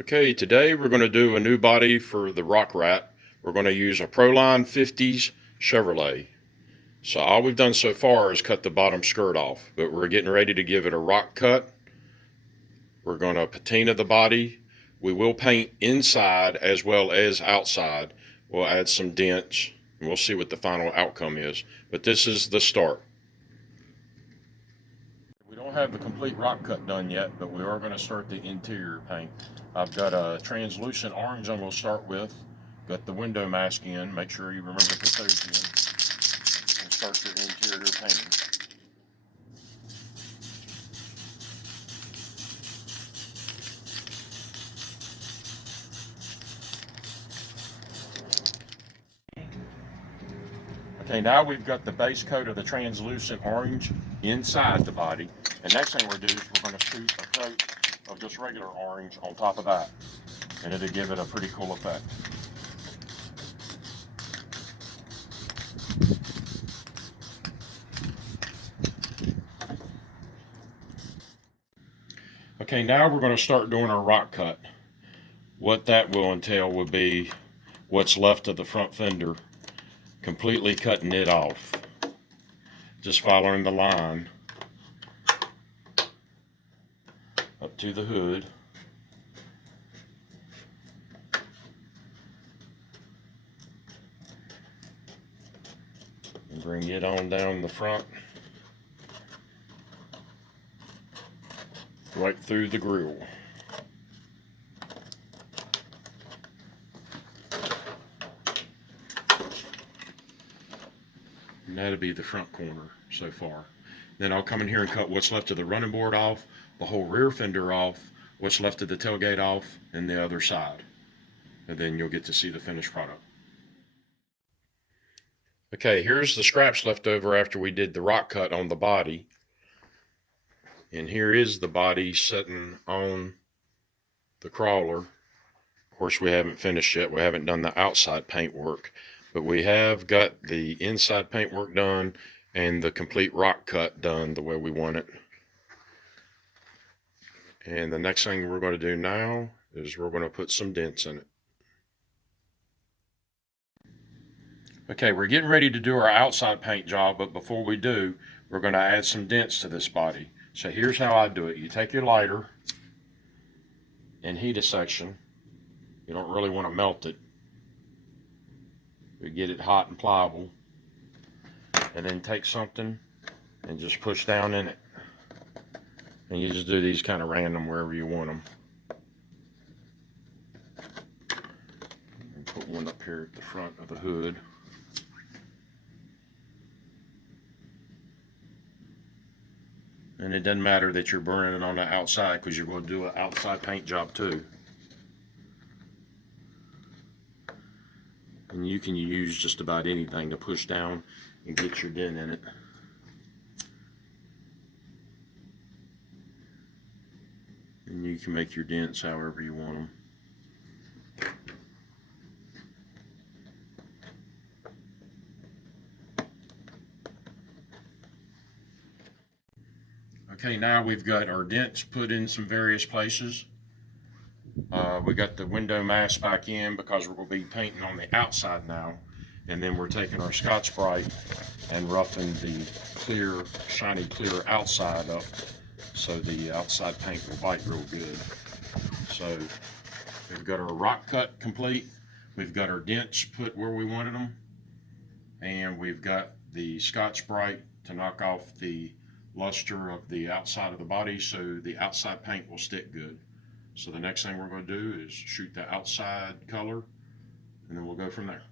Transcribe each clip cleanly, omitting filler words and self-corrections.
Okay, today we're going to do a new body for the Rock Ratt. We're going to use a Proline 50s Chevrolet. So all we've done so far is cut the bottom skirt off, but we're getting ready to give it a rock cut. We're going to patina the body. We will paint inside as well as outside. We'll add some dents and we'll see what the final outcome is. But this is the start. We don't have the complete rock cut done yet, but we are going to start the interior paint. I've got a translucent orange I'm going to start with. Got the window mask in. Make sure you remember to put those in. And start your interior painting. Okay, now we've got the base coat of the translucent orange inside the body. And next thing we're going to do is we're going to shoot a coat of just regular orange on top of that. And it'll give it a pretty cool effect. Okay, now we're going to start doing our rock cut. What that will entail will be what's left of the front fender, completely cutting it off. Just following the line up to the hood. And bring it on down the front. Right through the grill. And that'll be the front corner so far. Then I'll come in here and cut what's left of the running board off, the whole rear fender off, what's left of the tailgate off, and the other side. And then you'll get to see the finished product. Okay, here's the scraps left over after we did the rock cut on the body. And here is the body sitting on the crawler. Of course, we haven't finished yet. We haven't done the outside paint work. But we have got the inside paint work done and the complete rock cut done the way we want it. And the next thing we're going to do now is we're going to put some dents in it. Okay, we're getting ready to do our outside paint job, but before we do, we're going to add some dents to this body. So here's how I do it. You take your lighter and heat a section. You don't really want to melt it. You get it hot and pliable. And then take something and just push down in it. And you just do these kind of random wherever you want them. And put one up here at the front of the hood. And it doesn't matter that you're burning it on the outside because you're going to do an outside paint job too. And you can use just about anything to push down and get your dent in it. And you can make your dents however you want them. Okay, now we've got our dents put in some various places. We got the window mask back in because we're going to be painting on the outside now. And then we're taking our Scotch-Brite and roughing the clear, shiny clear outside up so the outside paint will bite real good. So we've got our rock cut complete. We've got our dents put where we wanted them. And we've got the Scotch-Brite to knock off the luster of the outside of the body so the outside paint will stick good. So the next thing we're going to do is shoot the outside color and then we'll go from there.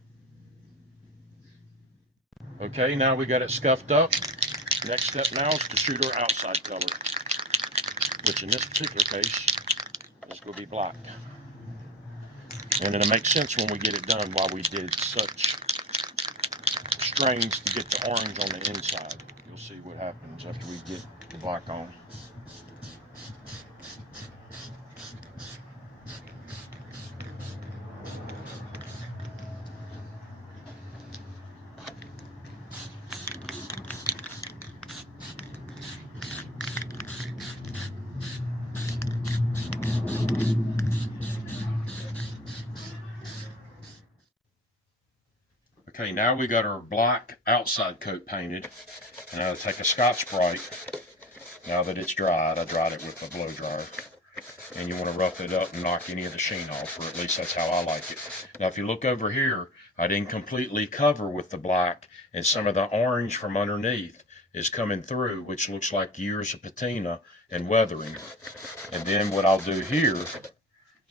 Okay, now we got it scuffed up. Next step now is to shoot our outside color, which in this particular case is going to be black. And it'll make sense when we get it done why we did such strains to get the orange on the inside. You'll see what happens after we get the black on. Okay, now we got our black outside coat painted. Now take a Scotch-Brite. Now that it's dried, I dried it with a blow dryer. And you want to rough it up and knock any of the sheen off, or at least that's how I like it. Now if you look over here, I didn't completely cover with the black, and some of the orange from underneath is coming through, which looks like years of patina and weathering. And then what I'll do here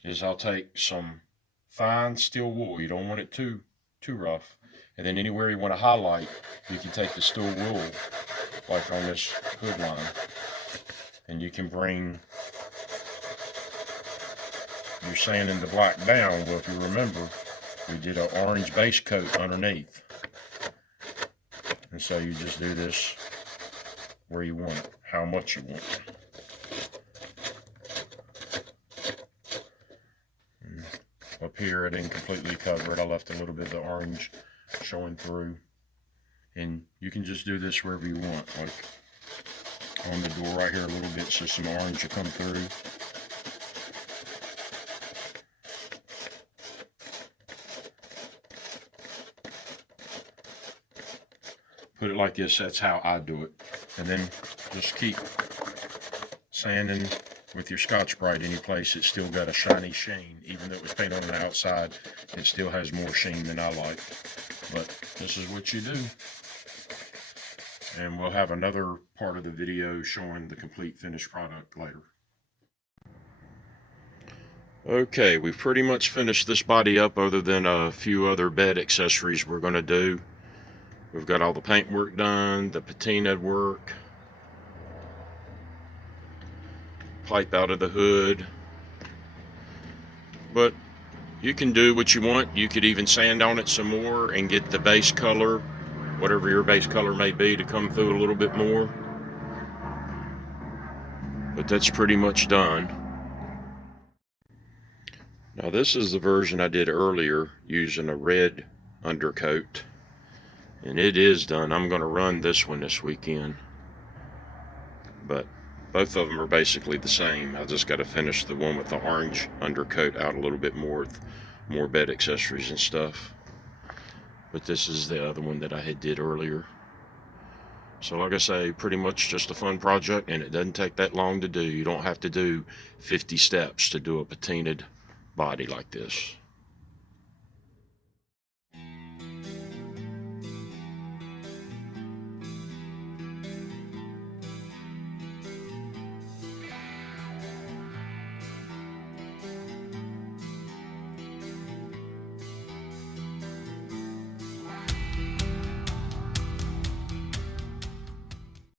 is I'll take some fine steel wool. You don't want it too rough. And then anywhere you want to highlight, you can take the steel wool, like on this hood line, and you can bring your sanding the black down. Well, if you remember, we did an orange base coat underneath. And so you just do this where you want it, how much you want it. And up here, I didn't completely cover it. I left a little bit of the orange showing through. And you can just do this wherever you want, like on the door right here a little bit so some orange will come through. Put it like this, that's how I do it. And then just keep sanding with your Scotch-Brite any place it's still got a shiny sheen. Even though it was painted on the outside, it still has more sheen than I like. But this is what you do. And we'll have another part of the video showing the complete finished product later. Okay, we've pretty much finished this body up other than a few other bed accessories we're going to do. We've got all the paint work done, the patina work, pipe out of the hood. But you can do what you want. You could even sand on it some more and get the base color, whatever your base color may be, to come through a little bit more. But that's pretty much done. Now this is the version I did earlier using a red undercoat. And it is done. I'm going to run this one this weekend. But both of them are basically the same. I just got to finish the one with the orange undercoat out a little bit more with more bed accessories and stuff. But this is the other one that I had did earlier. So like I say, pretty much just a fun project, and it doesn't take that long to do. You don't have to do 50 steps to do a patinaed body like this.